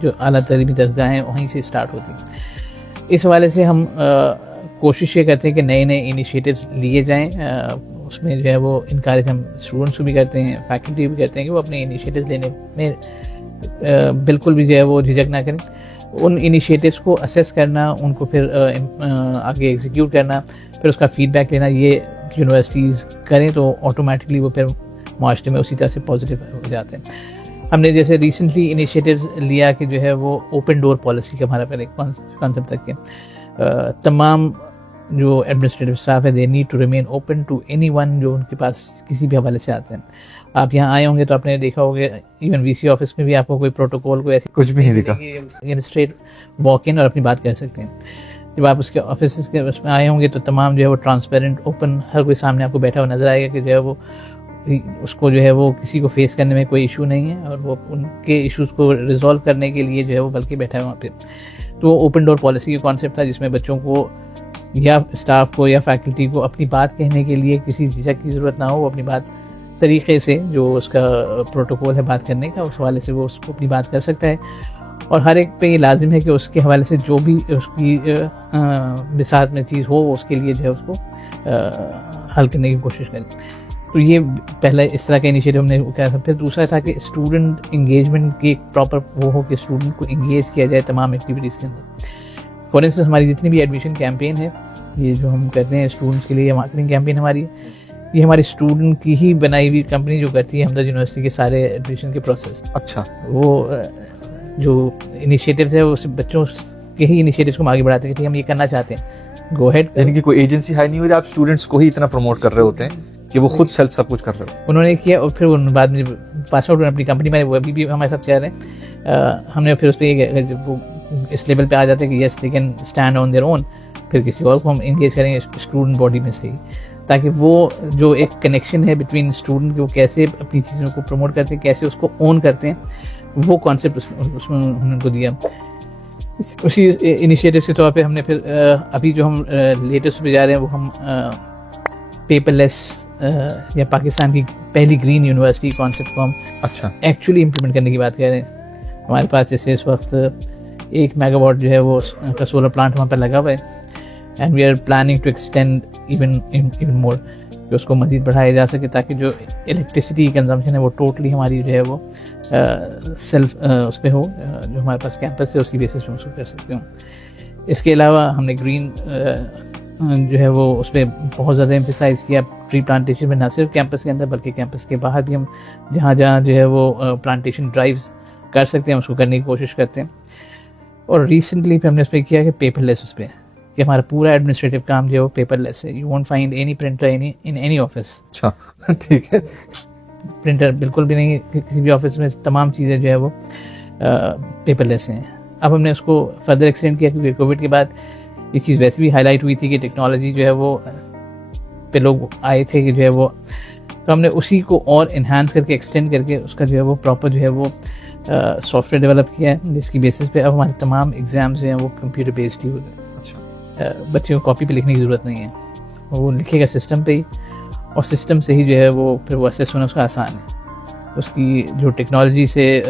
جو اعلیٰ تعلیمی درجہ ہیں وہیں سے اسٹارٹ ہوتی ہیں. اس حوالے سے ہم کوشش یہ کرتے ہیں کہ نئے نئے انیشیٹیوز لیے جائیں. اس میں جو ہے وہ انکریج ہم اسٹوڈنٹس کو بھی کرتے ہیں, فیکلٹی بھی کرتے ہیں کہ وہ اپنے انیشیٹیوز لینے میں بالکل بھی جو ہے وہ جھجک نہ کریں. ان انیشیٹیوز کو اسیس کرنا, ان کو پھر آگے ایگزیکیوٹ کرنا, پھر اس کا فیڈ بیک لینا, یہ یونیورسٹیز کریں تو آٹومیٹکلی وہ پھر معاشرے میں اسی طرح سے پازیٹیو ہو جاتے ہیں. ہم نے جیسے ریسنٹلی انیشیٹیوز لیا کہ جو ہے وہ اوپن ڈور پالیسی کا ہمارا پہلے کانسیپٹ تک کہ تمام جو ایڈمنسٹریٹو اسٹاف ہے they need to remain open to anyone جو ان کے پاس کسی بھی حوالے سے آتے ہیں. آپ یہاں آئے ہوں گے تو آپ نے دیکھا ہوگا ایون وی سی آفس میں بھی آپ کو کوئی پروٹوکول کوئی ایسی کچھ بھی نہیں دکھا, اسٹریٹ واک ان اور اپنی بات کر سکتے ہیں. جب آپ اس کے آفیسز کے اس میں آئے ہوں گے تو تمام جو ہے وہ ٹرانسپیرنٹ اوپن, ہر کوئی سامنے آپ کو بیٹھا ہوا نظر آئے گا کہ جو ہے وہ اس کو جو ہے وہ کسی کو فیس کرنے میں کوئی ایشو نہیں ہے, اور وہ ان کے ایشوز کو ریزالو کرنے کے لیے جو ہے وہ بلکہ بیٹھا ہے وہاں پہ. تو وہ اوپن ڈور پالیسی کا کانسیپٹ تھا جس میں بچوں کو یا اسٹاف کو یا فیکلٹی کو اپنی بات کہنے کے لیے کسی جھجک کی ضرورت نہ ہو. وہ اپنی بات طریقے سے جو اس کا پروٹوکول ہے بات کرنے کا, اس حوالے سے وہ اس کو اپنی بات کر سکتا ہے, اور ہر ایک پہ یہ لازم ہے کہ اس کے حوالے سے جو بھی اس کی بساط میں چیز ہو وہ اس کے لیے جو ہے اس کو حل کرنے کی کوشش کریں. تو یہ پہلا اس طرح کا انیشیٹو ہم نے کیا تھا. پھر دوسرا تھا کہ اسٹوڈنٹ انگیجمنٹ کی ایک پراپر وہ ہو کہ اسٹوڈنٹ کو انگیج کیا جائے تمام ایکٹیویٹیز کے اندر. فار انسٹنس ہماری جتنی بھی ایڈمیشن کیمپین ہے, یہ جو ہم کرتے ہیں اسٹوڈنٹس کے لیے, یہ مارکیٹنگ کیمپین ہماری ہے, یہ ہماری اسٹوڈنٹ کی ہی بنائی ہوئی کمپنی جو کرتی ہے ہمدرد یونیورسٹی کے سارے ایڈمیشن کے پروسیس. اچھا, وہ جو انیشیٹیوز ہے وہ صرف بچوں کے ہی انیشیٹیوز کو آگے بڑھاتے ہیں کہ ہم یہ کرنا چاہتے ہیں, گو ہیڈ. یعنی کہ کوئی ایجنسی ہائی نہیں ہوئی, آپ اسٹوڈنٹس کو ہی اتنا پروموٹ کر رہے ہوتے ہیں کہ وہ خود سیلف سب کچھ کر رہے ہوتے ہیں. انہوں نے کیا, اور پھر وہ بعد میں پاس آؤٹ اپنی کمپنی میں وہ ابھی بھی ہمارے ساتھ کہہ رہے ہیں. ہم نے پھر اس پہ یہ وہ اس لیول پہ آ جاتے ہیں کہ yes they can stand on their own, پھر کسی اور کو ہم انگیج کریں گے اسٹوڈنٹ باڈی میں سے ہی, تاکہ وہ جو ایک کنیکشن ہے بٹوین اسٹوڈنٹ کے, وہ کیسے اپنی چیزوں کو پروموٹ کرتے ہیں, کیسے اس کو اون کرتے ہیں, وہ کانسیپٹ اس میں ہم نے ان کو دیا. اسی انیشیٹو کے طور پہ ہم نے پھر ابھی جو ہم لیٹسٹ پہ جا رہے ہیں وہ ہم پیپر لیس یا پاکستان کی پہلی گرین یونیورسٹی کانسیپٹ کو ہم اچھا ایکچولی امپلیمنٹ کرنے کی بات کر رہے ہیں. ہمارے پاس جیسے اس وقت 1 میگا واٹ جو ہے وہ کا سولر پلانٹ وہاں پہ لگا ہوا ہے, and we are planning to extend even more, کہ اس کو مزید بڑھایا جا سکے تاکہ جو الیکٹریسٹی کنزمپشن ہے وہ ٹوٹلی ہماری جو ہے وہ سیلف اس پہ ہو, جو ہمارے پاس کیمپس ہے اسی بیسس پہ ہم اس کو کر سکتے ہوں. اس کے علاوہ ہم نے گرین جو ہے وہ اس پہ بہت زیادہ ایمفیسائز کیا ٹری پلانٹیشن میں, نہ صرف کیمپس کے اندر بلکہ کیمپس کے باہر بھی ہم جہاں جہاں جو ہے وہ پلانٹیشن ڈرائیوز کر سکتے ہیں اس کو کرنے کی کوشش کرتے ہیں. اور ریسنٹلی پھر ہم نے اس پہ کیا کہ پیپر لیس, اس پہ کہ ہمارا پورا ایڈمنسٹریٹو کام جو ہے وہ پیپر لیس ہے. You won't find any printer in any office. اچھا ٹھیک ہے, پرنٹر بالکل بھی نہیں کسی بھی آفس میں, تمام چیزیں جو ہے وہ پیپر لیس ہیں. اب ہم نے اس کو فردر ایکسٹینڈ کیا کیونکہ کووڈ کے بعد یہ چیز ویسے بھی ہائی لائٹ ہوئی تھی کہ ٹیکنالوجی جو ہے وہ پہ لوگ آئے تھے کہ جو ہے وہ, تو ہم نے اسی کو اور انہانس کر کے ایکسٹینڈ کر کے اس کا جو ہے وہ پراپر جو ہے وہ سافٹ ویئر ڈیولپ کیا ہے, جس کی بیسس پہ اب ہمارے تمام ایگزامز جو ہیں وہ کمپیوٹر بیسڈ ہی ہوتے ہیں. اچھا, بچے کو کاپی پہ لکھنے کی ضرورت نہیں ہے, وہ لکھے گا سسٹم پہ ہی, اور سسٹم سے ہی جو ہے وہ پھر وہ اسیس ہونا اس کا آسان ہے. اس کی جو ٹیکنالوجی سے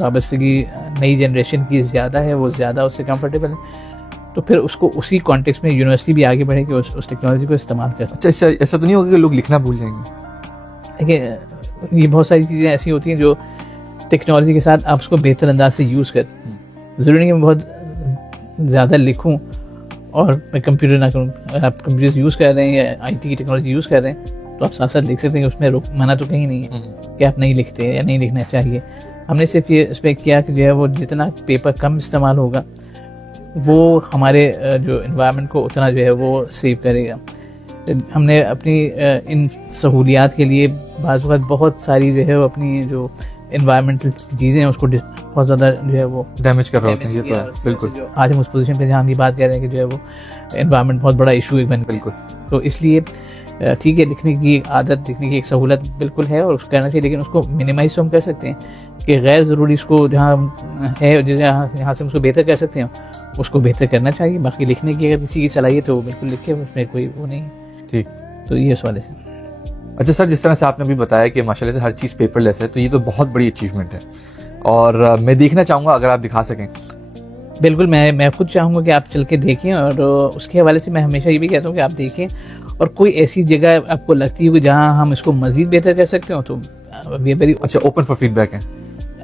وابستگی نئی جنریشن کی زیادہ ہے, وہ زیادہ اس سے کمفرٹیبل ہے, تو پھر اس کو اسی کانٹیکس میں یونیورسٹی بھی آگے بڑھے کہ اس ٹیکنالوجی کو استعمال کریں. اچھا ایسا تو نہیں ہوگا کہ لوگ لکھنا بھول جائیں گے؟ دیکھیں یہ بہت ساری چیزیں ایسی ہوتی ہیں جو ٹیکنالوجی کے ساتھ آپ اس کو بہتر انداز سے یوز کریں. ضروری نہیں کہ میں بہت زیادہ لکھوں اور میں کمپیوٹر نہ کروں. اگر آپ کمپیوٹر یوز کر رہے ہیں یا آئی ٹی کی ٹیکنالوجی یوز کر رہے ہیں تو آپ ساتھ ساتھ لکھ سکتے ہیں, کہ اس میں منع تو کہیں نہیں ہے کہ آپ نہیں لکھتے یا نہیں لکھنا چاہیے. ہم نے صرف یہ اس پہ کیا کہ جو ہے وہ جتنا پیپر کم استعمال ہوگا وہ ہمارے جو انوائرمنٹ کو اتنا جو ہے وہ سیو کرے گا. ہم نے اپنی ان سہولیات کے لیے بعض اوقات بہت ساری جو ہے وہ اپنی جو انوائرمنٹل چیزیں ہیں اس کو بہت زیادہ جو ہے وہ ڈیمیج کر رہے ہوتے ہیں. یہ تو ہے بالکل. آج ہم اس پوزیشن پہ جہاں ہم یہ بات کر رہے ہیں کہ جو ہے وہ انوائرمنٹ بہت بڑا ایشو ہے بن. بالکل. تو اس لیے ٹھیک ہے, لکھنے کی ایک عادت, لکھنے کی ایک سہولت بالکل ہے اور اس کو کرنا چاہیے, لیکن اس کو منیمائز تو ہم کر سکتے ہیں کہ غیر ضروری اس کو جہاں ہے جہاں سے ہم اس کو بہتر کر سکتے ہیں اس کو بہتر کرنا چاہیے. باقی لکھنے کی اگر کسی کی صلاحیت ہے وہ بالکل لکھے, اس میں کوئی وہ نہیں. ٹھیک, تو یہ اس والے سے. اچھا سر, جس طرح سے آپ نے بھی بتایا کہ ماشاءاللہ سے ہر چیز پیپر لیس ہے, تو یہ تو بہت بڑی اچیومنٹ ہے. اور میں دیکھنا چاہوں گا اگر آپ دکھا سکیں. بالکل میں خود چاہوں گا کہ آپ چل کے دیکھیں, اور اس کے حوالے سے میں ہمیشہ یہ بھی کہتا ہوں کہ آپ دیکھیں, اور کوئی ایسی جگہ آپ کو لگتی ہے کہ جہاں ہم اس کو مزید بہتر کر سکتے ہوں تو ویری اچھا اوپن فار فیڈ بیک ہے.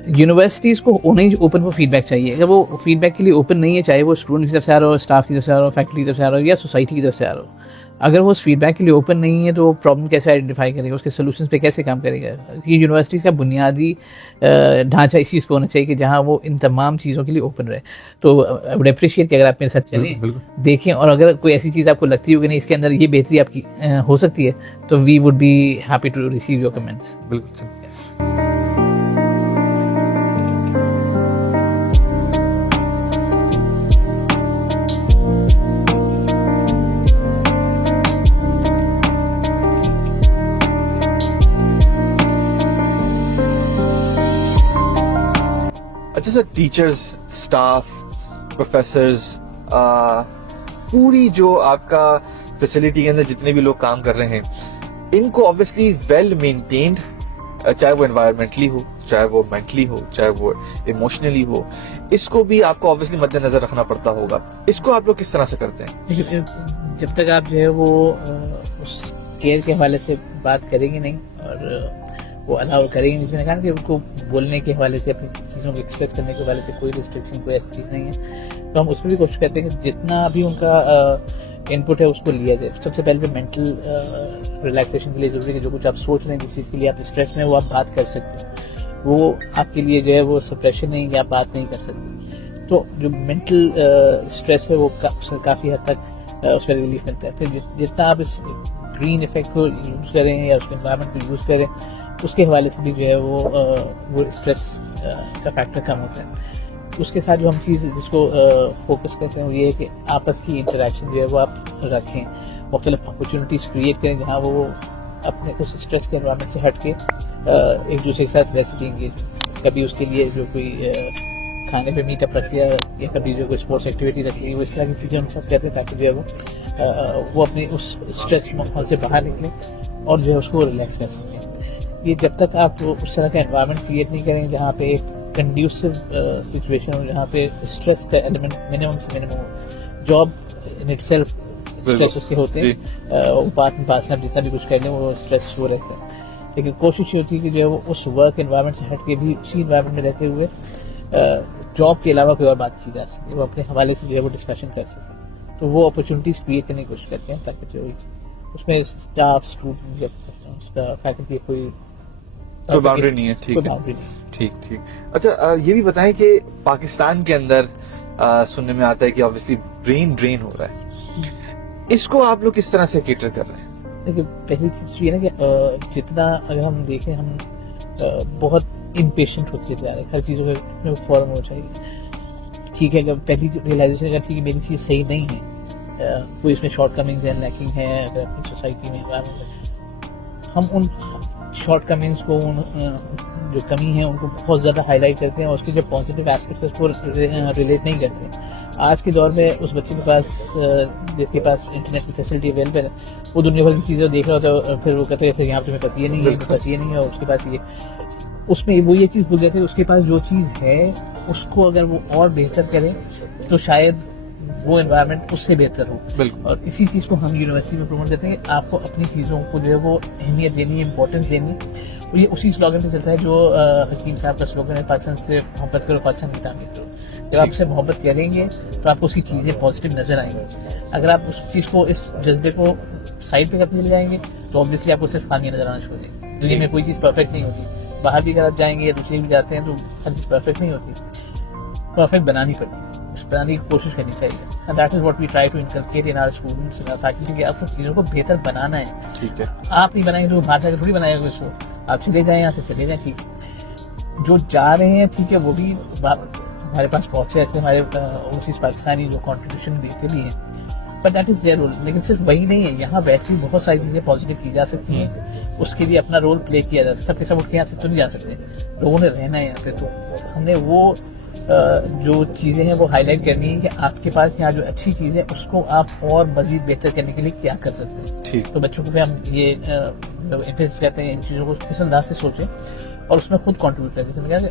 یونیورسٹیز کو انہیں اوپن فار فیڈ بیک چاہیے. اگر وہ فیڈ بیک کے لیے اوپن نہیں ہے, چاہے وہ اسٹوڈنٹ کی طرف سے آ رہا ہو, اسٹاف کی طرف سے آ رہا ہو, فیکلٹی کی طرف سے آ رہا ہو, یا سوسائٹی کی طرف سے آ رہا ہو, اگر وہ اس فیڈ بیک کے لیے اوپن نہیں ہے تو وہ پرابلم کیسے آئیڈینٹیفائی کرے گا, اس کے سولوشنس پہ کیسے کام کرے گا. یہ یونیورسٹیز کا بنیادی ڈھانچہ اس چیز کو ہونا چاہیے کہ جہاں وہ ان تمام چیزوں کے لیے اوپن رہے. تو آئی ووڈ اپریشیٹ کہ اگر آپ میرے ساتھ چلیں, دیکھیں, اور اگر کوئی ایسی چیز آپ کو لگتی ہو کہ نہیں اس کے اندر یہ بہتری آپ کی ہو سکتی ہے, تو we would be happy to receive your comments. بالکل. اچھا سر, ٹیچرز, اسٹاف, پروفیسرز, پوری جو آپ کا فیسلٹی کے اندر جتنے بھی لوگ کام کر رہے ہیں, ان کو obviously ویل مینٹینڈ, چاہے وہ انوائرمنٹلی ہو, چاہے وہ مینٹلی ہو, چاہے وہ ایموشنلی ہو, اس کو بھی آپ کو obviously مد نظر رکھنا پڑتا ہوگا. اس کو آپ لوگ کس طرح سے کرتے ہیں؟ جب تک آپ جو ہے وہ اس کیئر کے حوالے سے بات کریں گے نہیں, اور وہ الاؤ کریں گے, جس میں نے کہا کہ ان کو بولنے کے حوالے سے, اپنی چیزوں کو ایکسپریس کرنے کے حوالے سے کوئی ریسٹرکشن, کوئی ایسی چیز نہیں ہے, تو ہم اس میں بھی کوشش کرتے ہیں کہ جتنا بھی ان کا انپٹ ہے اس کو لیا جائے. سب سے پہلے تو مینٹل ریلیکسیشن کے لیے ضروری ہے کہ جو کچھ آپ سوچ رہے ہیں, جس چیز کے لیے آپ اسٹریس میں, وہ آپ بات کر سکتے ہیں. وہ آپ کے لیے جو ہے وہ سپریشن نہیں کہ آپ بات نہیں کر سکتے. تو جو مینٹل اسٹریس ہے وہ کافی حد تک اس کا ریلیف ملتا ہے. پھر جتنا آپ اس گرین افیکٹ کو یوز کریں یا اس کے انوائرمنٹ کو یوز کریں, اس کے حوالے سے بھی جو ہے وہ اسٹریس کا فیکٹر کم ہوتا ہے. اس کے ساتھ جو ہم چیز جس کو فوکس کرتے ہیں وہ یہ ہے کہ آپس کی انٹریکشن جو ہے وہ آپ رکھیں, مختلف اپرچونیٹیز کریٹ کریں جہاں وہ اپنے اس اسٹریس کے انوائرمنٹ سے ہٹ کے ایک دوسرے کے ساتھ ویسے بھی انگیج. کبھی اس کے لیے جو کوئی کھانے پہ میٹ اپ رکھ لیا, یا کبھی جو کوئی اسپورٹس ایکٹیویٹی رکھ لی, وہ اس طرح کی چیزیں ہم سب کرتے ہیں تاکہ جو ہے وہ اپنے اس اسٹریس ماحول سے باہر نکلیں اور جو ہے اس کو ریلیکس کر سکیں. یہ جب تک آپ اس طرح کا انوائرمنٹ کریٹ نہیں کریں جہاں پہ ایک کنڈیوسو سچویشن ہو, جہاں پہ اسٹریس کا ایلیمنٹ منیمم سے منیمم ہو. Job in itself stress اس کے ہوتے ہیں, وہ بات میں آپ جتنا بھی کچھ کر لیں وہ اسٹریس وہ رہتا ہے, لیکن کوشش یہ ہوتی ہے کہ جو ہے وہ اس ورک انوائرمنٹ سے ہٹ کے بھی اسی انوائرمنٹ میں رہتے ہوئے جاب کے علاوہ کوئی اور بات کی جا سکے, وہ اپنے حوالے سے جو ہے وہ ڈسکشن کر سکے. تو وہ اپرچونیٹیز کریٹ کرنے کی کوشش کرتے ہیں تاکہ جو اس میں اسٹاف, اسٹوڈنٹ یا فیکلٹی کوئی باؤنڈری نہیں ہے. ٹھیک. اچھا یہ بھی بتائیں کہ پاکستان کے اندر سننے میں آتا ہے کہ obviously برین ڈرین ہو رہا ہے, اس کو آپ لوگ کس طرح سے کیٹر کر رہے ہیں؟ دیکھیے پہلی چیز یہ ہے نا کہ جتنا اگر ہم دیکھیں, ہم بہت امپیشنٹ ہوتے جا رہے ہیں, ہر چیزوں کا فوراً ہونا چاہیے. ٹھیک ہے, اگر پہلی ریئلائزیشن اگر تھی کہ میری چیز صحیح نہیں ہے, کوئی اس میں شارٹ کمنگز ہیں, لیکنگ ہے اگر اپنی سوسائٹی میں, ہم ان شارٹ کمنگس کو, جو کمی ہے ان کو بہت زیادہ ہائی لائٹ کرتے ہیں, اور اس کے جو پازیٹیو ایسپیکٹس اس کو ریلیٹ نہیں کرتے ہیں. آج کے دور میں اس بچے کے پاس, جس کے پاس انٹرنیٹ کی فیسلٹی اویلیبل ہے, وہ دنیا بھر کی چیزیں دیکھ رہا ہوتا ہے, پھر وہ کہتے ہیں پھر یہاں پہ میرے پاس یہ نہیں ہے, میرے پاس یہ نہیں ہے, اور اس کے پاس یہ, اس میں وہ یہ چیز بھول جاتے ہیں. اس کے پاس جو چیز ہے اس کو اگر وہ اور بہتر کرے تو شاید وہ انوائرمنٹ اس سے بہتر ہو. اور اسی چیز کو ہم یونیورسٹی میں پروموٹ کرتے ہیں کہ آپ کو اپنی چیزوں کو جو ہے وہ اہمیت دینی ہے, امپورٹینس دینی ہے. اور یہ اسی سلوگن پہ چلتا ہے جو حکیم صاحب کا سلوگن ہے, پاکستان سے محبت کرو, پاکستان کی تعمیر کرو. جب آپ سے محبت کریں گے تو آپ کو اس کی چیزیں پازیٹیو نظر آئیں گی. اگر آپ اس چیز کو, اس جذبے کو سائڈ پہ کرتے چلے جائیں گے تو obviously آپ کو صرف خامیاں نظر آنا شروع ہو جائیں گی. دنیا میں کوئی چیز پرفیکٹ نہیں ہوتی, باہر بھی اگر آپ جائیں گے یا دوسرے بھی جاتے ہیں تو ہر چیز پرفیکٹ نہیں ہوتی, پرفیکٹ بنانی پڑتی ہے, بنانے کی کوشش کرنی چاہیے. And that is what we try to inculcate in our students and our faculty کہ آپ کو چیزوں کو بہتر بنانا ہے. ٹھیک ہے, آپ نہیں بنائیں گے تو باہر جا کے تھوڑی بنائے گا اس کو, آپ چلے جائیں یہاں سے چلے جائیں. ٹھیک ہے, جو جا رہے ہیں ٹھیک ہے, وہ بھی ہمارے پاس بہت سے ایسے ہمارے اوورسیز پاکستانی جو کنٹریبیوشن دیتے بھی ہیں, but that is their role. لیکن صرف وہی نہیں ہے, یہاں بیٹھ کے بہت ساری چیزیں پازیٹیو کی جا سکتی ہیں, اس کے لیے اپنا رول پلے کیا جا سکتا ہے. سب کے سب اٹھ کے یہاں سے تو نہیں جا سکتے, لوگوں نے رہنا ہے یہاں پہ. تو ہم نے وہ جو چیزیں ہیں وہ ہائی لائٹ کرنی ہے کہ آپ کے پاس یہاں جو اچھی چیز ہے اس کو آپ اور مزید بہتر کرنے کے لیے کیا کر سکتے ہیں. تو بچوں کو بھی ہم یہ انفلوئنس کرتے ہیں ان چیزوں کو اس انداز سے سوچیں اور اس میں خود کنٹریبیوٹ کرتے ہیں.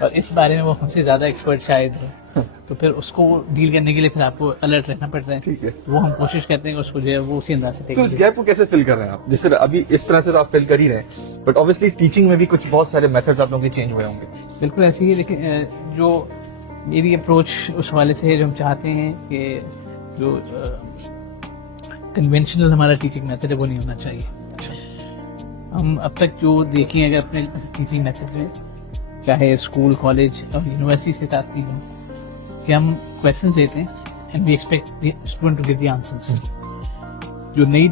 اور اس بارے میں وہ ہم سے زیادہ ایکسپرٹ شاید ہے, تو پھر اس کو ڈیل کرنے کے لیے پھر آپ کو الرٹ رہنا پڑتا ہے. ٹھیک ہے. وہ ہم کوشش کرتے ہیں کہ اس کو جو ہے وہ اسی انداز سے تو اس گیپ کو کیسے فل کر رہے ہیں آپ؟ جس طرح ابھی اس طرح سے تو آپ فل کر ہی رہے ہیں, بٹ اوبیسلی ٹیچنگ میں بھی کچھ بہت سارے میتھڈز آپ لوگوں کے چینج ہوئے ہوں گے. بالکل ایسے ہی ہے, لیکن جو میری اپروچ اس حوالے سے ہے, جو ہم چاہتے ہیں کہ جو کنونشنل ہمارا ٹیچنگ میتھڈ ہے وہ نہیں ہونا چاہیے. ہم اب تک جو دیکھیں اگر اپنے ٹیچنگ میتھڈ میں, چاہے اسکول, کالج اور یونیورسٹیز کے ساتھ بھی ہوں, کہ ہم کویشچنز دیتے ہیں and we expect student to give the answers. جو نئی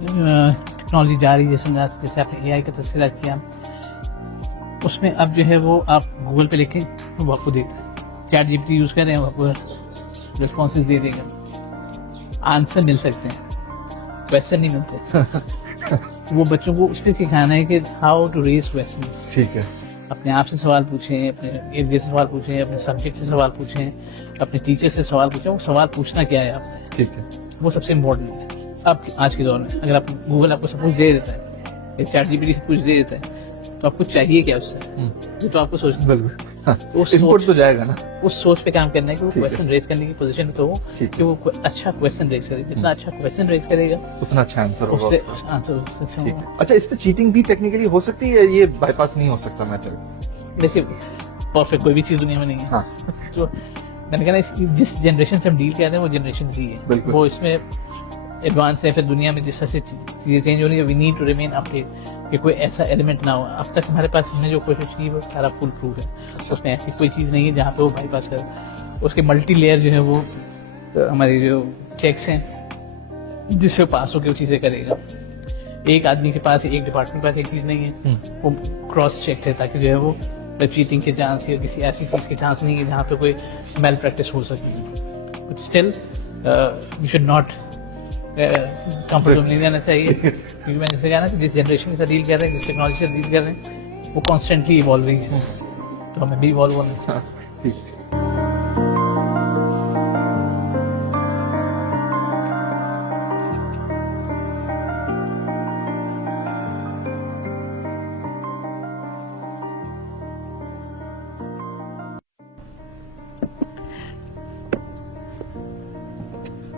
ٹیکنالوجی جا رہی ہے جیسے آپ نے اے آئی کا تذکرہ کیا, اس میں اب جو ہے وہ آپ گوگل پہ لکھیں تو وہ آپ کو دیتا ہے. Chat G P T use کریں, وہ آپ کو رسپانسز دے دے گا. آنسر مل سکتے ہیں, کویشچن نہیں ملتے. وہ بچوں کو اس پہ سکھانا ہے کہ ہاؤ ٹو ریز کویشچنز. ٹھیک ہے. اپنے آپ سے سوال پوچھیں, اپنے ارد گرد سے سوال پوچھیں, اپنے سبجیکٹ سے سوال پوچھیں, اپنے ٹیچر سے سوال پوچھیں. وہ سوال پوچھنا کیا ہے آپ نے, ٹھیک ہے. وہ سب سے امپورٹنٹ ہے. اب آج کے دور میں اگر آپ گوگل آپ کو سب کچھ دے دیتا ہے, یا چیٹ جی پی ٹی سے کچھ دے دیتا ہے, تو آپ کو چاہیے کیا اس سے؟ یہ تو آپ کو سوچنا, بالکل انپٹ تو جائے گا نا. اس سوچ پہ کام کرنا ہے کہ وہ کویشچن ریز کرنے کی پوزیشن پہ ہو, کہ وہ اچھا کویشچن ریز کرے. جتنا اچھا کویشچن ریز کرے گا اتنا اچھا آنسر اس ہوگا. سے آنسر اچھا ہوگا. اچھا, اس پہ چیٹنگ بھی ٹیکنیکلی ہو سکتی ہے, یہ بائی پاس نہیں ہو سکتا میتھڈ؟ دیکھیے پرفیکٹ کوئی بھی چیز دنیا میں نہیں ہے. ہاں, تو میں نے کہا نا, جس جنریشن سے ہم ڈیل کر رہے ہیں وہ جنریشن زی ہے, وہ اس میں ایڈوانس ہے. پھر دنیا میں جس طرح سے چیزیں چینج ہو رہی ہیں, we need to remain up date, کہ کوئی ایسا ایلیمنٹ نہ ہو. اب تک ہمارے پاس ہم نے جو کوشش کی وہ سارا فل پروف ہے. اس میں ایسی کوئی چیز نہیں ہے جہاں پہ وہ بائی پاس کرے. اس کے ملٹی لیئر جو ہے وہ ہماری جو چیکس ہیں جس سے پاس ہو کے وہ چیزیں کرے گا. ایک آدمی کے پاس, ایک ڈپارٹمنٹ کے پاس ایک چیز نہیں ہے, وہ کراس چیک ہے, تاکہ جو ہے وہ چیٹنگ کے چانس یا کسی ایسی چیز کے چانس نہیں ہے جہاں پہ کوئی میل پریکٹس ہو سکتی ہے. But still we should not comfortable نہیں رہنا چاہیے, کیونکہ میں نے جیسے کہا نا کہ جس جنریشن کے ساتھ ڈیل کر رہے ہیں, جس ٹیکنالوجی سے ڈیل کر رہے ہیں, وہ کانسٹنٹلی ایوالونگ ہے, تو ہمیں بھی ایوالو ہونا ہے.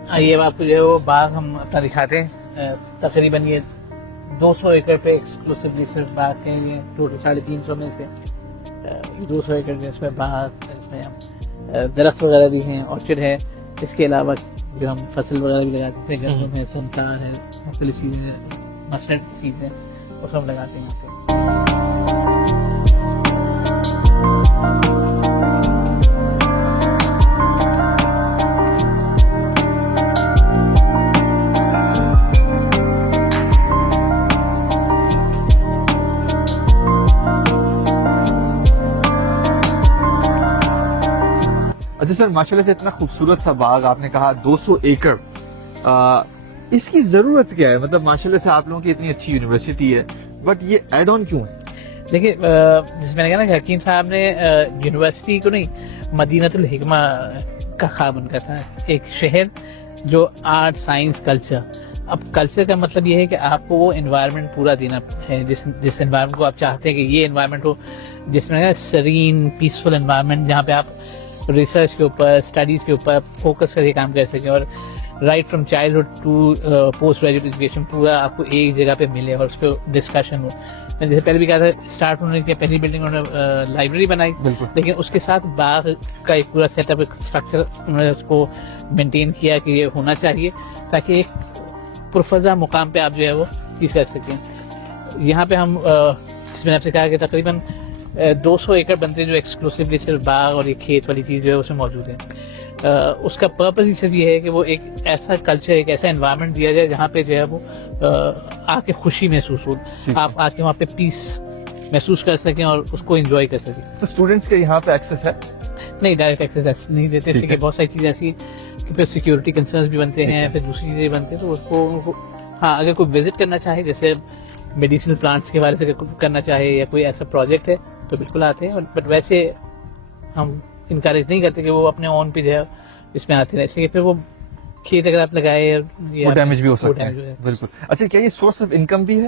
آئیے اب آپ کو جو ہے وہ باغ ہم اپنا دکھاتے ہیں. تقریباً یہ 200 ایکڑ پہ ایکسکلوسیولی صرف باغ ہیں. یہ ٹوٹل 350 میں سے 200 ایکڑ جو اس میں باغ, اس میں درخت وغیرہ بھی ہیں, آرچڈ ہے. اس کے علاوہ جو ہم فصل وغیرہ بھی لگاتے ہیں گندم ہے, سنتار ہے, مختلف چیزیں, مسٹرڈ سیڈز ہیں, وہ سب لگاتے ہیں. اچھا سر, ماشاء اللہ سے اتنا خوبصورت سا باغ آپ نے کہا 200 ایکڑ, اس کی ضرورت کیا ہے؟ مطلب ماشاء اللہ سے آپ لوگوں کی اتنی اچھی یونیورسٹی ہے, بٹ یہ ایڈ آن کیوں ہے؟ دیکھیے جس میں نے کہا نا کہ حکیم صاحب نے یونیورسٹی کو نہیں, مدینۃ الحکمہ کا خواب ان کا تھا, ایک شہر جو آرٹ, سائنس, کلچر. اب کلچر کا مطلب یہ ہے کہ آپ کو وہ انوائرمنٹ پورا دینا ہے, جس انوائرمنٹ کو آپ چاہتے ہیں کہ یہ انوائرمنٹ ہو, جس میں سرین, پیسفل انوائرمنٹ, جہاں پہ آپ ریسرچ کے اوپر, اسٹڈیز کے اوپر فوکس کر کے کام کر سکیں, اور right from childhood to post graduate education پورا آپ کو ایک جگہ پہ ملے اور اس پہ ڈسکشن ہو. میں جیسے پہلے بھی کہا تھا, اسٹارٹ ہونے کی پہلی بلڈنگ انہوں نے لائبریری بنائی, لیکن اس کے ساتھ باغ کا ایک پورا سیٹ اپ, اسٹرکچر انہوں نے اس کو مینٹین کیا کہ یہ ہونا چاہیے, تاکہ ایک پرفضا مقام پہ آپ جو ہے وہ چیز کر سکیں. یہاں پہ ہم جس میں نے آپ سے کہا کہ تقریباً 200 ایکڑ بنتے جو ایکسکلوسیولی صرف باغ اور یہ کھیت والی چیز جو ہے اس میں موجود ہے. اس کا پرپز ہی صرف یہ ہے کہ وہ ایک ایسا کلچر, ایک ایسا انوائرمنٹ دیا جائے جہاں پہ جو ہے وہ آ کے خوشی محسوس ہو, آپ آ کے وہاں پہ پیس محسوس کر سکیں اور اس کو انجوائے کر سکیں. تو اسٹوڈنٹس کے یہاں پہ ایکسیس ہے؟ نہیں, ڈائریکٹ ایکسیس نہیں دیتے, اس لیے بہت ساری چیزیں ایسی کہ پھر سیکورٹی کنسرنس بھی بنتے ہیں, پھر دوسری چیزیں بنتے ہیں, تو اس کو ہاں اگر کوئی وزٹ کرنا چاہے, جیسے میڈیسنل پلانٹس کے بارے سے کرنا چاہے یا کوئی ایسا پروجیکٹ ہے, تو بالکل آتے ہیں. بٹ ویسے ہم انکریج نہیں کرتے کہ وہ اپنے اون پہ جو ہے اس میں آتے رہے, اس لیے پھر وہ کھیت اگر آپ لگائے وہ ڈیمیج بھی ہو سکتے ہیں. بالکل. اچھا, کیا یہ سورس آف انکم بھی ہے؟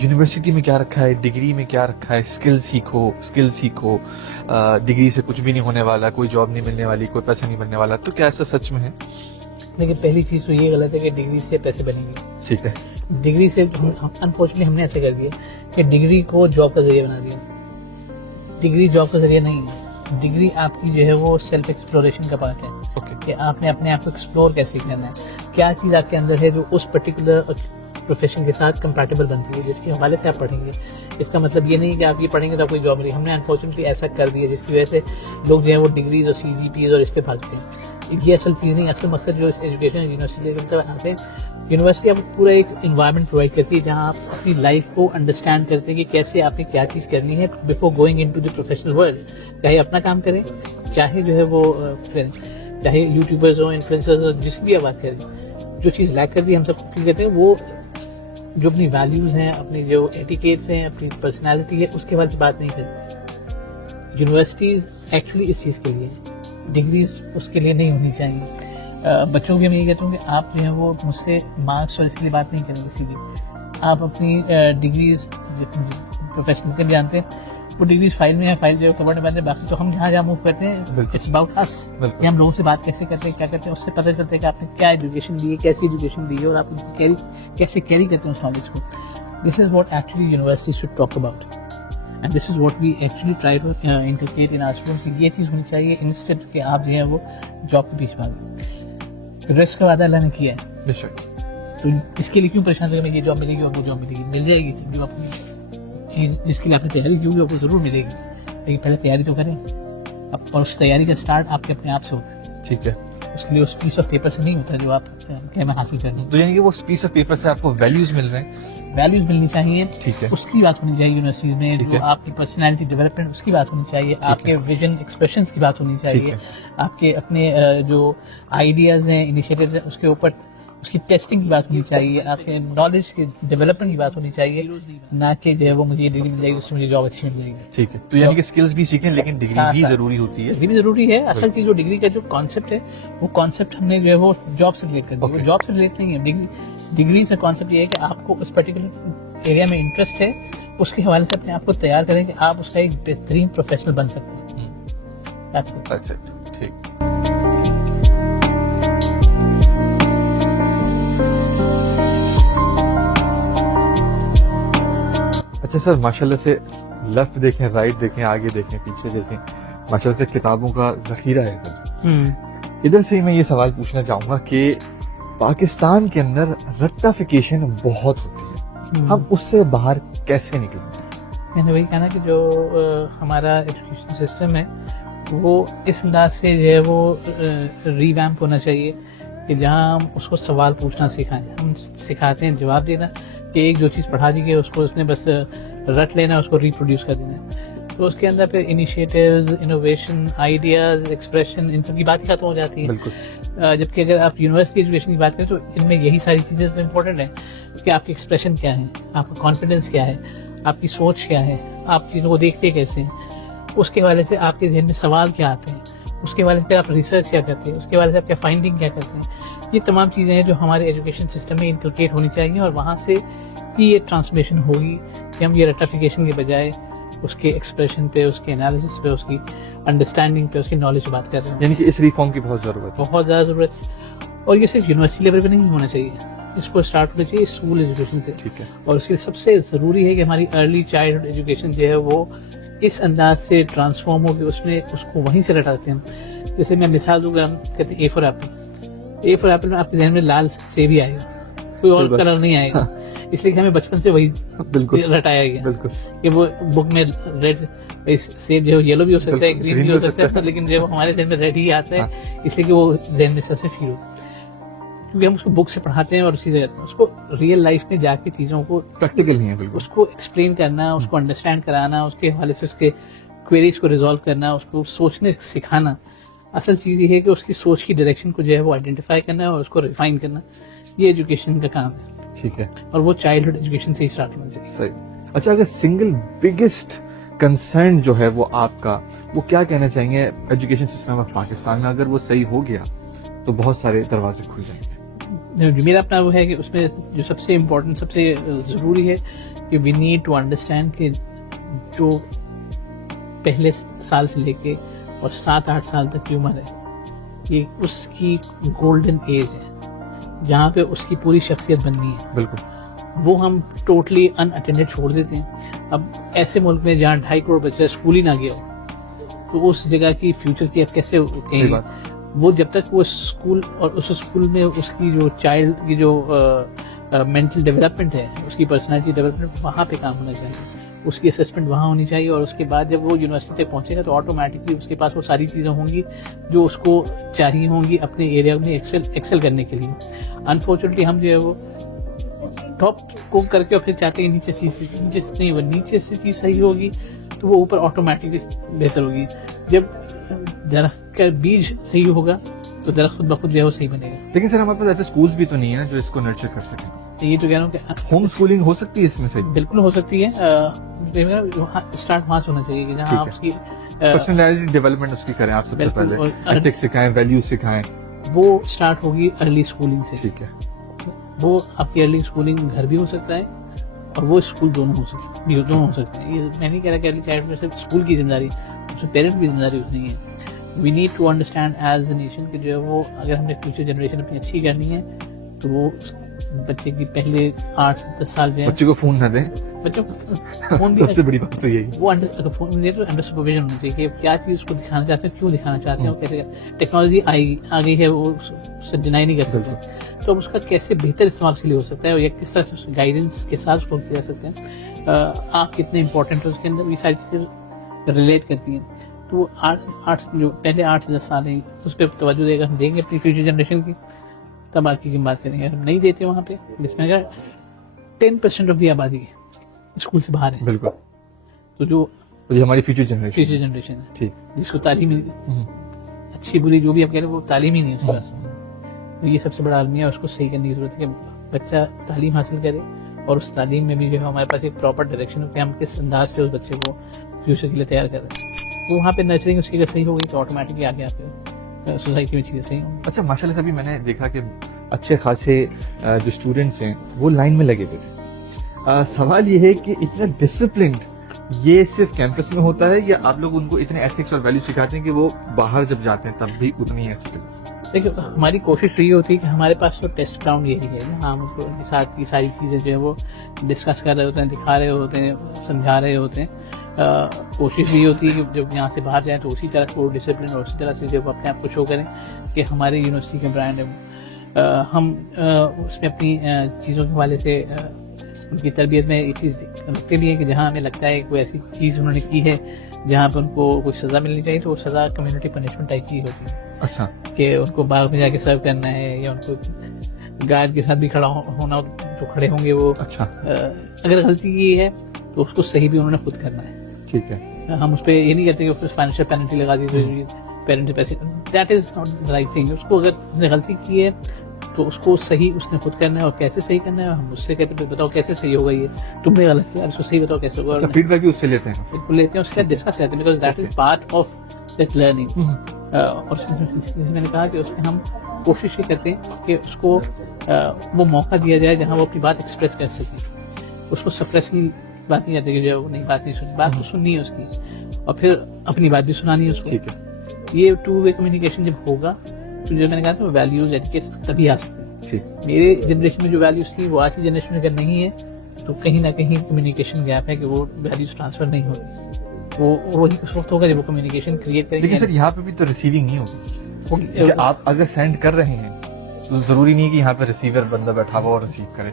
یونیورسٹی میں کیا رکھا ہے, ڈگری میں کیا رکھا ہے, اسکل سیکھو, ڈگری سے کچھ بھی نہیں ہونے والا, کوئی جاب نہیں ملنے والی, کوئی پیسہ نہیں بننے والا, تو کیا ایسا سچ میں ہے؟ لیکن پہلی چیز تو یہ غلط ہے کہ ڈگری سے پیسے بنیں گے. ٹھیک ہے. ڈگری سے انفارچونیٹلی ہم نے ایسے کر دیا کہ ڈگری کو جاب کا ذریعہ بنا دیا. ڈگری جاب کا ذریعہ نہیں ہے. ڈگری آپ کی جو ہے وہ سیلف ایکسپلوریشن کا پارٹ ہے کہ آپ نے اپنے آپ کو ایکسپلور کیسے کرنا ہے, کیا چیز آپ کے اندر ہے جو اس پرٹیکولر پروفیشن کے ساتھ کمپیٹیبل بنتی ہے, جس کے حوالے سے آپ پڑھیں گے. اس کا مطلب یہ نہیں کہ آپ یہ پڑھیں گے تو آپ کوئی جاب نہیں. ہم نے انفارچونیٹلی ایسا کر دیا جس کی وجہ سے لوگ جو ہے وہ ڈگریز اور CGPAs اور اس پہ بھاگتے ہیں. یہ اصل چیز نہیں. اصل مقصد جو ایجوکیشن یونیورسٹی کے آتے ہیں, یونیورسٹی آپ کو پورا ایک انوائرمنٹ پرووائڈ کرتی ہے جہاں آپ اپنی لائف کو انڈرسٹینڈ کرتے ہیں کہ کیسے آپ نے کیا چیز کرنی ہے before going into the professional world. چاہے اپنا کام کریں, چاہے جو ہے وہ چاہے یوٹیوبرز ہوں, انفلوئنسرز ہوں, جس کی بھی آپ بات کریں, جو چیز لیک کر دی ہم سب فیل کرتے ہیں وہ جو اپنی ویلیوز ہیں, اپنی جو ایٹیکیٹس ہیں, اپنی پرسنالٹی ہے, اس کے بارے میں بات نہیں کرتی. یونیورسٹیز ایکچولی اس چیز کے لیے, ڈگریز اس کے لیے نہیں ہونی چاہیے. بچوں بھی میں یہ کہتا ہوں کہ آپ جو ہے وہ مجھ سے مارکس اور اس کے لیے بات نہیں کریں گے سیدھی. آپ اپنی ڈگریز پروفیشنل سے بھی جانتے ہیں, وہ ڈگریز فائل میں ہے, فائل جو ہے کور میں بند ہے. باقی تو ہم جہاں موو کرتے ہیں اٹس اباؤٹ اس, کہ ہم لوگوں سے بات کیسے کرتے ہیں, کیا کرتے ہیں, اس سے پتہ چلتا ہے کہ آپ نے کیا ایجوکیشن دی ہے, کیسی ایجوکیشن دی ہے, اور آپ کیسے کیری کرتے ہیں اس نالج کو. This is what actually university should talk about, and this is what we actually try to inculcate in our students کہ یہ چیز ہونی چاہیے انسٹیڈ کہ آپ جو ہے وہ جاب کے پیچھے بھاگیں. رسک کا وعدہ اللہ نے کیا ہے, بے شک, تو اس کے لیے کیوں پریشان کریں, یہ جاب ملے گی اور وہ جاب ملے گی, مل جائے گی. جو اپنی چیز جس کے لیے آپ نے تیاری کی ہوگی آپ کو ضرور ملے گی, لیکن پہلے تیاری تو کریں. اور اس تیاری کا اسٹارٹ آپ کے اپنے آپ سے ہوتا ہے. ٹھیک ہے. اس کے لیے اس پیس آف پیپر سے نہیں ہوتا جو آپ کہنا حاصل کریں. تو یعنی کہ وہ پیس آف پیپر سے آپ کو ویلیوز مل رہے ہیں, ویلیوز ملنی چاہیے. ٹھیک ہے. اس کی بات ہونی چاہیے یونیورسٹی میں, جو آپ کی پرسنالٹی ڈیولپمنٹ اس کی بات ہونی چاہیے, آپ کے ویژن ایکسپریشنس کی بات ہونی چاہیے, آپ کے اپنے جو آئیڈیاز ہیں, انیشیٹیوز ہیں, اس کے اوپر اس کی ٹیسٹنگ کی بات ہونی چاہیے, آپ کے نالج کے ڈیولپمنٹ کی بات ہونی چاہیے, نہ کہ جو ہے وہ مجھے یہ ڈگری مل جائے گی, اس سے مجھے جاب اچھی مل جائے گی. ٹھیک ہے. تو یعنی کہ اسکلز بھی سیکھیں لیکن ڈگری بھی ضروری ہوتی ہے. ڈگری بھی ضروری ہے. اصل چیز جو ڈگری کا جو کانسیپٹ ہے وہ کانسیپٹ ہم نے جو ہے وہ جاب سے ریلیٹ کر دیا. جاب سے ریلیٹ نہیں ہے. ڈگری سے کانسیپٹ یہ ہے کہ آپ کو اس پرٹیکولر ایریا میں انٹرسٹ ہے, اس کے حوالے سے اپنے آپ کو تیار کریں کہ آپ اس کا ایک بہترین پروفیشنل بن سکتے ہیں. That's it. ٹھیک. اچھا سر, ماشاءاللہ سے لیفٹ دیکھیں, رائٹ دیکھیں, آگے دیکھیں, پیچھے دیکھیں, ماشاءاللہ سے کتابوں کا ذخیرہ ہے. ادھر سے میں یہ سوال پوچھنا چاہوں گا کہ پاکستان کے اندر رٹافیکیشن بہت ہوتی ہے, ہم اس سے باہر کیسے نکلیں؟ میں نے وہی کہا کہ جو ہمارا ایجوکیشن سسٹم ہے وہ اس انداز سے جو ہے وہ ریویمپ ہونا چاہیے کہ جہاں ہم اس کو سوال پوچھنا سکھائیں. ہم سکھاتے ہیں جواب دینا, کہ ایک جو چیز پڑھا دی گئی اس کو اس نے بس رٹ لینا, اس کو ریپروڈیوس کر دینا. تو اس کے اندر پھر انیشیٹیوز, انوویشن, آئیڈیاز, ایکسپریشن, ان سب کی بات ہی ختم ہو جاتی ہے. بالکل. جبکہ اگر آپ یونیورسٹی ایجوکیشن کی بات کریں تو ان میں یہی ساری چیزیں تو امپورٹنٹ ہیں کہ آپ کی ایکسپریشن کیا ہے, آپ کا کانفیڈنس کیا ہے, آپ کی سوچ کیا ہے, آپ چیزوں کو دیکھتے کیسے ہیں, اس کے حوالے سے آپ کے ذہن میں سوال کیا آتے ہیں, اس کے حوالے سے آپ ریسرچ کیا کرتے ہیں, اس کے حوالے سے آپ کیا فائنڈنگ کیا کرتے ہیں. یہ تمام چیزیں ہیں جو ہمارے ایجوکیشن سسٹم میں انکلکیٹ ہونی چاہیے, اور وہاں سے ہی یہ ٹرانسمیشن ہوگی کہ ہم یہ رٹافیکیشن کے بجائے اس کے ایکسپریشن پہ, اس کے انالیسس پہ, اس کی انڈرسٹینڈنگ پہ, اس کی نالج پہ بات کر رہے ہیں. یعنی کہ اس ریفارم کی بہت ضرورت ہے, بہت زیادہ ضرورت ہے. اور یہ صرف یونیورسٹی لیول پہ نہیں ہونا چاہیے, اس کو اسٹارٹ ہونا چاہیے اسکول ایجوکیشن سے. ٹھیک ہے. اور اس کے سب سے ضروری ہے کہ ہماری ارلی چائلڈہڈ ایجوکیشن جو ہے وہ اس انداز سے ٹرانسفارم ہو کہ اس میں اس کو وہیں سے رٹاتے ہیں. جیسے میں مثال دوں گا, ہم کہتے ہیں A for apple. A for apple میں آپ کے ذہن میں لال سیب ہی آئے گا, کوئی اور کلر نہیں آئے گا, اس لیے کہ ہمیں بچپن سے وہی بالکل رٹایا گیا. بالکل. کہ وہ بک میں ریڈ سیب جو ہے یلو بھی ہو سکتا ہے, گرین بھی ہو سکتا ہے, لیکن جو ہمارے ذہن میں ریڈ ہی آتا ہے, اس لیے کہ وہ ذہن میں سب سے فیل ہوتا ہے, کیونکہ ہم اس کو بک سے پڑھاتے ہیں اور چیزیں کرتے ہیں. اس کو ریئل لائف میں جا کے چیزوں کو پریکٹیکل نہیں ہے بالکل, اس کو ایکسپلین کرنا, اس کو انڈرسٹینڈ کرانا, اس کے حوالے سے اس کے کوئریز کو ریزالو کرنا, اس کو سوچنے سکھانا. اصل چیز یہ ہے کہ اس کی سوچ کی ڈائریکشن کو جو ہے وہ آئیڈینٹیفائی کرنا اور اس کو ریفائن کرنا. یہ ایجوکیشن کا کام ہے. ٹھیک ہے. اور وہ چائلڈہڈ ایجوکیشن سے ہی اسٹارٹ ہونا چاہیے. صحیح. اچھا, اگر سنگل بگیسٹ کنسرن جو ہے وہ آپ کا, وہ کیا کہنا چاہیں گے ایجوکیشن سسٹم آف پاکستان میں؟ اگر وہ صحیح ہو گیا تو بہت سارے دروازے کھل جائیں گے. میرا اپنا وہ ہے کہ اس میں جو سب سے امپورٹنٹ, سب سے ضروری ہے کہ وی نیڈ ٹو انڈرسٹینڈ کہ جو پہلے سال سے لے کے اور 7-8 سال تک کی عمر ہے یہ اس کی گولڈن ایج ہے جہاں پہ اس کی پوری شخصیت بننی ہے. بالکل. وہ ہم ٹوٹلی ان اٹینڈڈ چھوڑ دیتے ہیں. اب ایسے ملک میں جہاں 2.5 کروڑ بچہ اسکول ہی نہ گیا ہو تو اس جگہ کی فیوچر کی اب کیسے کہیں گے. وہ جب تک وہ اسکول اور اس اسکول میں اس کی جو چائلڈ کی جو مینٹل ڈیولپمنٹ ہے اس کی پرسنالٹی ڈیولپمنٹ وہاں پہ کام ہونا چاہیے, اس کی اسسمنٹ وہاں ہونی چاہیے. اور اس کے بعد جب وہ یونیورسٹی تک پہنچے گا تو آٹومیٹکلی اس کے پاس وہ ساری چیزیں ہوں گی جو اس کو چاہیے ہوں گی اپنے ایریا میں ایکسل کرنے کے لیے. انفارچونیٹلی ہم جو ہے وہ ٹاپ کو کر کے اور پھر چاہتے ہیں نیچے سے چیز صحیح ہوگی تو وہ اوپر آٹومیٹکلی بہتر ہوگی. جب درخت کا بیج صحیح ہوگا تو درخت خود بخود جو ہے وہ صحیح بنے گا. لیکن سر ہمارے پاس ایسے اسکولس بھی تو نہیں ہیں جو اس کو نرچر کر سکیں. یہ تو کہہ رہا ہوں کہ ہوم اسکولنگ ہو سکتی ہے اس میں سے؟ بالکل ہو سکتی ہے. اسٹارٹ وہاں سے ہونا چاہیے کہ جہاں آپ کی پرسنالٹی ڈیولپمنٹ اس کی کریں. آپ سب سے پہلے ایتھکس سکھائیں, ویلیوز سکھائیں. وہ اسٹارٹ ہوگی ارلی اسکولنگ سے. ٹھیک ہے. وہ آپ کی ارلی اسکولنگ گھر بھی ہو سکتا ہے اور وہ اسکول دونوں ہو سکتے ہیں. یہ میں نہیں کہہ رہا کہ ارلی چائلڈ میں صرف اسکول کی ذمہ داری, اس میں پیرنٹ کی ذمہ داری نہیں ہے. We need to understand as a nation کہ جو ہے وہ اگر ہم نے فیوچر جنریشن اپنی اچھی کرنی ہے تو وہ بچے کی پہلے 8 سے 10 سال جو ہے بچے کو فون نہ دیں. بچوں کو فون سب سے بڑی بات تو یہی. وہ اگر فون دے تو انڈر سپرویژن ہونا چاہیے کہ کیا چیز اس کو دکھانا چاہتے ہیں, کیوں دکھانا چاہتے ہیں, اور کیسے. ٹیکنالوجی آ گئی ہے وہ ڈینائی نہیں کر سکتے, تو اب اس کا کیسے بہتر استعمال اس کے لیے ہو سکتا ہے اور یا کس طرح سے گائیڈنس کے ساتھ اس کو کیا جا سکتے ہیں. آپ کتنے امپورٹنٹ ہو اس کے اندر یہ ساری چیزیں ریلیٹ کرتی ہیں. تو جو پہلے 8 سے 10 سال ہیں اس پہ توجہ دے گا ہم دیں گے اپنی فیوچر جنریشن کی, تب باقی کی بات کریں گے. ہم نہیں دیتے وہاں پہ جس میں اگر 10% آف دی آبادی اسکول سے باہر ہے. بالکل. تو جو ہماری فیوچر جنریشن ہے ٹھیک جس کو تعلیم اچھی بری جو بھی آپ کہہ رہے ہیں وہ تعلیم ہی نہیں ہے اس کے پاس. یہ سب سے بڑا عالمیہ ہے, اس کو صحیح کرنے کی ضرورت ہے کہ بچہ تعلیم حاصل کرے اور اس تعلیم میں بھی جو ہے ہمارے پاس ایک پراپر ڈائریکشن ہو کہ ہم کس انداز سے اس بچے کو فیوچر کے لیے تیار کر رہے ہیں. وہاں پہ نرچرنگ اس کی اگر صحیح ہوگی تو آٹومیٹکلی آگے آ کے سوسائٹی میں چیزیں صحیح ہوں گی. اچھا ماشاء اللہ سے ابھی میں نے دیکھا کہ اچھے خاصے جو اسٹوڈنٹس ہیں وہ لائن میں لگے ہوئے تھے. سوال یہ ہے کہ اتنا ڈسپلنڈ یہ صرف کیمپس میں ہوتا ہے یا آپ لوگ ان کو اتنے ایتھکس اور ویلیو سکھاتے ہیں کہ وہ باہر جب جاتے ہیں تب بھی اتنی ایتھکل؟ دیکھیں ہماری کوشش یہ ہوتی ہے کہ ہمارے پاس تو ٹیسٹ گراؤنڈ یہی ہے نا, ہم اس کو ساتھ کی ساری چیزیں جو ہے وہ ڈسکس کر رہے ہوتے ہیں, دکھا رہے ہوتے ہیں, سمجھا رہے ہوتے ہیں. کوشش یہ ہوتی ہے کہ جب یہاں سے باہر جائیں تو اسی طرح سے وہ ڈسپلن اور اسی طرح سے جب اپنے آپ کو شو کریں کہ ہمارے یونیورسٹی کا برانڈ ہے. ہم اس میں اپنی چیزوں کے حوالے سے ان کی تربیت میں یہ چیز رکھتے بھی ہیں کہ جہاں ہمیں لگتا ہے کوئی ایسی چیز انہوں نے کی ہے جہاں پہ ان کو کوئی سزا ملنی چاہیے تو وہ سزا کمیونٹی پنشمنٹ ٹائپ کی ہوتی ہے. اچھا. کہ ان کو باغ میں جا کے سرو کرنا ہے یا ان کو گارڈ کے ساتھ بھی کھڑا ہونا جو کھڑے ہوں گے وہ. اچھا. اگر غلطی یہ ہے تو اس کو صحیح بھی انہوں نے خود کرنا ہے. ٹھیک ہے. ہم اس پہ یہ نہیں کہتے کہ فائنینشیل پینلٹی لگا دی پیرنٹ سے پیسے, that is not right thing. اس کو اگر اس نے غلطی کی ہے تو اس کو صحیح اس نے خود کرنا ہے اور کیسے صحیح کرنا ہے. ہم اس سے کہتے ہیں بتاؤ کیسے صحیح ہوگا, یہ تم نے غلط کیا, اس کو صحیح بتاؤ کیسے ہوگا. فیڈ بیک بھی اس سے لیتے ہیں. بالکل لیتے ہیں, اس سے ڈسکس کرتے ہیں because that is part of that learning. اور میں نے کہا کہ اس میں ہم کوشش یہ کرتے ہیں کہ اس کو وہ موقع دیا جائے جہاں وہ اپنی بات ایکسپریس کر سکے. اس کو سپریس کی بات نہیں آتی کہ جو ہے وہ نہیں بات نہیں سنی, بات تو سننی ہے اس کی اور پھر اپنی بات بھی سنانی ہے اس کو. ٹھیک ہے. یہ 2 وے کمیونیکیشن جب ہوگا تو جو میں نے کہا تھا ویلیوز ایجوکیشن تبھی آ سکتے ہیں. میرے جنریشن میں جو ویلیوز تھی وہ آج کی جنریشن میں اگر نہیں ہے تو کہیں نہ کہیں کمیونیکیشن گیپ ہے کہ وہ ویلیوز ٹرانسفر نہیں ہوگی. وہ وہی کچھ وقت ہوگا جب وہ کمیونیکیشن کریٹ کریں گے. لیکن سر یہاں پہ بھی تو ریسیونگ نہیں ہوگی. آپ اگر سینڈ کر رہے ہیں تو ضروری نہیں کہ یہاں پہ ریسیور بندہ بیٹھا ہوا اور ریسیو کرے.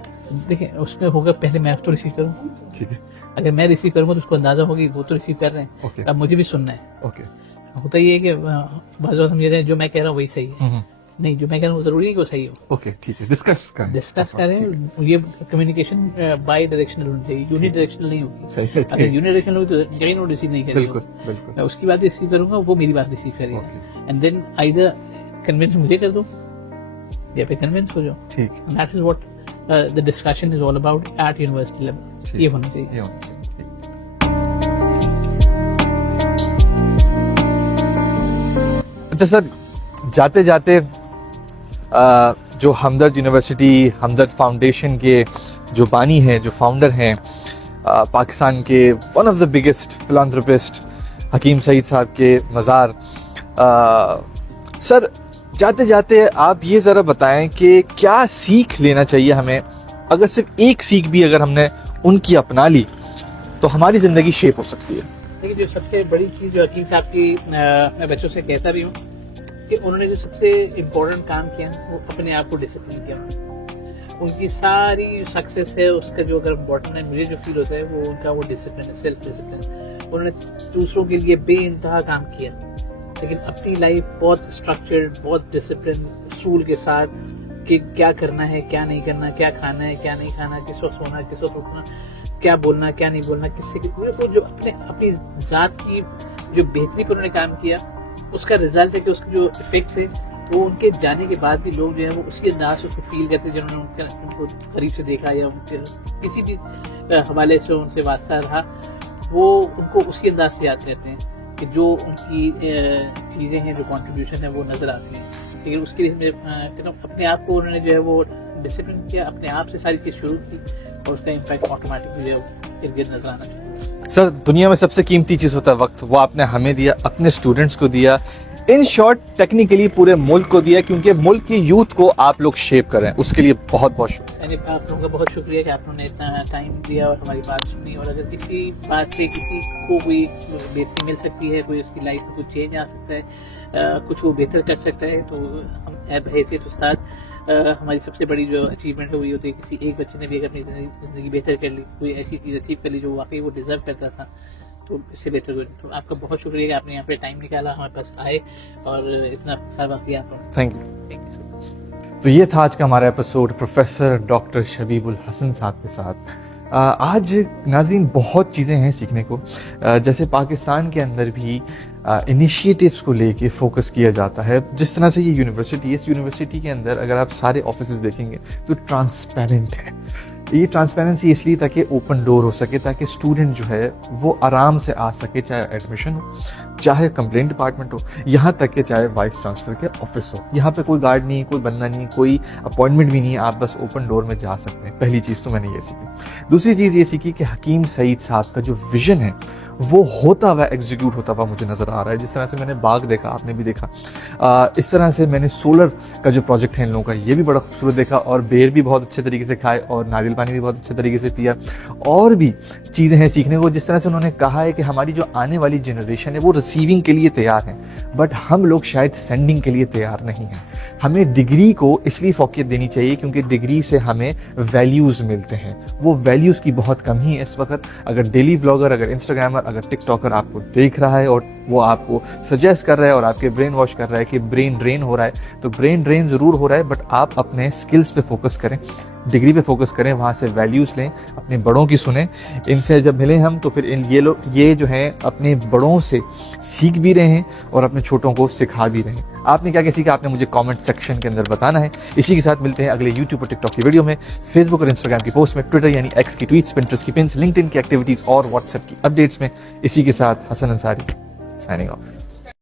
دیکھیں اس میں ہوگا پہلے میں تو ریسیو کروں. ٹھیک ہے. اگر میں ریسیو کروں گا تو اس کو اندازہ ہوگی وہ تو ریسیو کر رہے ہیں, اب مجھے بھی سننا ہے. اوکے. ہوتا یہ ہے کہ بعض وقت ہم یہ جو میں کہہ رہا ہوں وہی صحیح ہے, نہیں جو میں کہہ رہا ہوں وہ ضروری ہے کہ وہ صحیح ہو. اوکے ٹھیک ہے. ڈسکس کریں. یہ کمیونیکیشن بائی ڈائریکشنل ہونی چاہیے, یونی ڈائریکشنل نہیں ہوگی. اگر یونی ڈائریکشنل ہوگی تو جگہ نو ریسیو نہیں کرے گا. میں اس کی بات ریسیو کروں گا, وہ میری بات ریسیو کرے گا, اینڈ دین آئیدر کنونس مجھے کر دو یا پھر کنونس ہو جاؤ. ٹھیک. That is what the discussion is all about at university level. یہ ہونا چاہیے. اچھا سر, جاتے جاتے جو ہمدرد یونیورسٹی, ہمدرد فاؤنڈیشن کے جو بانی ہیں, جو فاؤنڈر ہیں, پاکستان کے ون آف دا بگیسٹ فلانتھروپسٹ حکیم سعید صاحب کے مزار. سر جاتے جاتے آپ یہ ذرا بتائیں کہ کیا سیکھ لینا چاہیے ہمیں, اگر صرف ایک سیکھ بھی اگر ہم نے ان کی اپنا لی تو ہماری زندگی شیپ ہو سکتی ہے. لیکن جو سب سے بڑی چیز جو حکیم صاحب کی میں بچوں سے کہتا بھی ہوں کہ انہوں نے جو سب سے امپورٹنٹ کام کیا وہ اپنے آپ کو ڈسپلن کیا. ان کی ساری سکسیس ہے اس کا جو اگر امپورٹنٹ ہے مجھے جو فیل ہوتا ہے وہ ان کا وہ ڈسپلن ہے, سیلف ڈسپلن. انہوں نے دوسروں کے لیے بے انتہا کام کیا لیکن اپنی لائف بہت اسٹرکچرڈ, بہت ڈسپلن اصول کے ساتھ کہ کیا کرنا ہے, کیا نہیں کرنا, کیا کھانا ہے, کیا نہیں کھانا, کس وقت سونا, کس وقت اٹھنا, کیا بولنا, کیا نہیں بولنا, کس سے جو اپنی ذات کی جو بہتری پر انہوں نے کام کیا اس کا رزلٹ ہے کہ اس کے جو افیکٹس ہیں وہ ان کے جانے کے بعد بھی لوگ جو ہیں وہ اسی انداز سے اس کو فیل کرتے ہیں جنہوں نے ان کو قریب سے دیکھا یا ان کے کسی بھی حوالے سے ان سے واسطہ رہا, وہ ان کو اسی انداز سے یاد کرتے ہیں کہ جو ان کی چیزیں ہیں, جو کنٹریبیوشن ہے وہ نظر آتی ہیں. لیکن اس کے لیے میں کہتا ہوں اپنے آپ کو انہوں نے جو ہے وہ ڈسپلن کیا, اپنے آپ سے ساری چیز شروع کی اور اس کا امپیکٹ آٹومیٹکلی جو ہے ارد گرد نظر آنا چاہیے. سر دنیا میں سب سے قیمتی چیز ہوتا ہے وقت, وہ آپ نے ہمیں دیا, اپنے اسٹوڈنٹس کو دیا, ان شارٹ ٹیکنیکلی پورے ملک کو دیا, کیونکہ ملک کی یوتھ کو آپ لوگ شیپ کریں. اس کے لیے بہت بہت شکریہ. یعنی آپ لوگوں کا بہت شکریہ کہ آپ لوگوں نے اتنا ٹائم دیا اور ہماری بات سنی, اور اگر کسی بات سے کسی کو کوئی بہتری مل سکتی ہے, کوئی اس کی لائف میں کچھ چینج آ سکتا ہے, کچھ وہ بہتر کر سکتا ہے, تو ہم بحیثیت استاد ہماری سب سے بڑی جو اچیومنٹ ہے وہ یہ ہوتی ہے کسی ایک بچے نے بھی اگر اپنی زندگی بہتر کر لی, کوئی ایسی چیز اچیو کر لی جو واقعی وہ ڈیزرو کرتا تھا, تو اس سے بہتر ہوئی. تو آپ کا بہت شکریہ کہ آپ نے یہاں پہ ٹائم نکالا, ہمارے پاس آئے اور اتنا سارا وقت دیا آپ لوگوں نے. Thank you. Thank you so much. تو یہ تھا آج کا ہمارا episode professor doctor Shabib ul-Hassan صاحب کے ساتھ. آج ناظرین بہت چیزیں ہیں سیکھنے کو, جیسے پاکستان کے اندر بھی انیشیٹیوز کو لے کے فوکس کیا جاتا ہے. جس طرح سے یہ یونیورسٹی ہے, اس یونیورسٹی کے اندر اگر آپ سارے آفیسز دیکھیں گے تو ٹرانسپیرنٹ ہے. یہ ٹرانسپیرنسی اس لیے تاکہ اوپن ڈور ہو سکے, تاکہ اسٹوڈنٹ جو ہے وہ آرام سے آ سکے, چاہے ایڈمیشن ہو, چاہے کمپلین ڈپارٹمنٹ ہو, یہاں تک کہ چاہے وائس چانسلر کے آفس ہو. یہاں پہ کوئی گارڈ نہیں, کوئی بندہ نہیں, کوئی اپوائنٹمنٹ بھی نہیں, آپ بس اوپن ڈور میں جا سکتے ہیں. پہلی چیز تو میں نے یہ سیکھی. دوسری چیز یہ سیکھی کہ حکیم سعید صاحب کا جو ویژن ہے وہ ہوتا ہوا ایگزیکیوٹ ہوتا ہوا مجھے نظر آ رہا ہے. جس طرح سے میں نے باغ دیکھا, آپ نے بھی دیکھا, اس طرح سے میں نے سولر کا جو پروجیکٹ ہے ان لوگوں کا یہ بھی بڑا خوبصورت دیکھا, اور بیر بھی بہت اچھے طریقے سے کھائے, اور ناریل پانی بھی بہت اچھے طریقے سے پیا. اور بھی چیزیں ہیں سیکھنے کو. جس طرح سے انہوں نے کہا ہے کہ ہماری جو آنے والی جنریشن ہے وہ ریسیونگ کے لیے تیار ہیں, بٹ ہم لوگ شاید سینڈنگ کے لیے تیار نہیں ہیں. ہمیں ڈگری کو اس لیے فوقیت دینی چاہیے کیونکہ ڈگری سے ہمیں ویلیوز ملتے ہیں. وہ ویلیوز کی بہت کمی ہے اس وقت. اگر ڈیلی ولاگر, اگر انسٹاگرامر, اگر ٹک ٹاکر آپ کو دیکھ رہا ہے اور وہ آپ کو سجیسٹ کر رہا ہے اور آپ کے برین واش کر رہا ہے کہ برین ڈرین ہو رہا ہے, تو برین ڈرین ضرور ہو رہا ہے, بٹ آپ اپنے سکلز پہ فوکس کریں, ڈگری پہ فوکس کریں, وہاں سے ویلیوز لیں, اپنے بڑوں کی سنیں. ان سے جب ملیں ہم تو پھر یہ جو ہیں اپنے بڑوں سے سیکھ بھی رہے ہیں اور اپنے چھوٹوں کو سکھا بھی رہے ہیں. آپ نے کیا سیکھا, آپ نے مجھے کامنٹ سیکشن کے اندر بتانا ہے. اسی کے ساتھ ملتے ہیں اگلے یوٹیوب اور ٹک ٹاک کی ویڈیو میں, فیس بک اور انسٹاگرام کی پوسٹ میں, ٹویٹر یعنی ایکس کی ٹویٹس, پنٹرسٹ کی پنس, لنکڈ ان کی ایکٹیویٹیز اور واٹس ایپ کی اپڈیٹس میں. اسی کے ساتھ حسن انصاری سائننگ آف.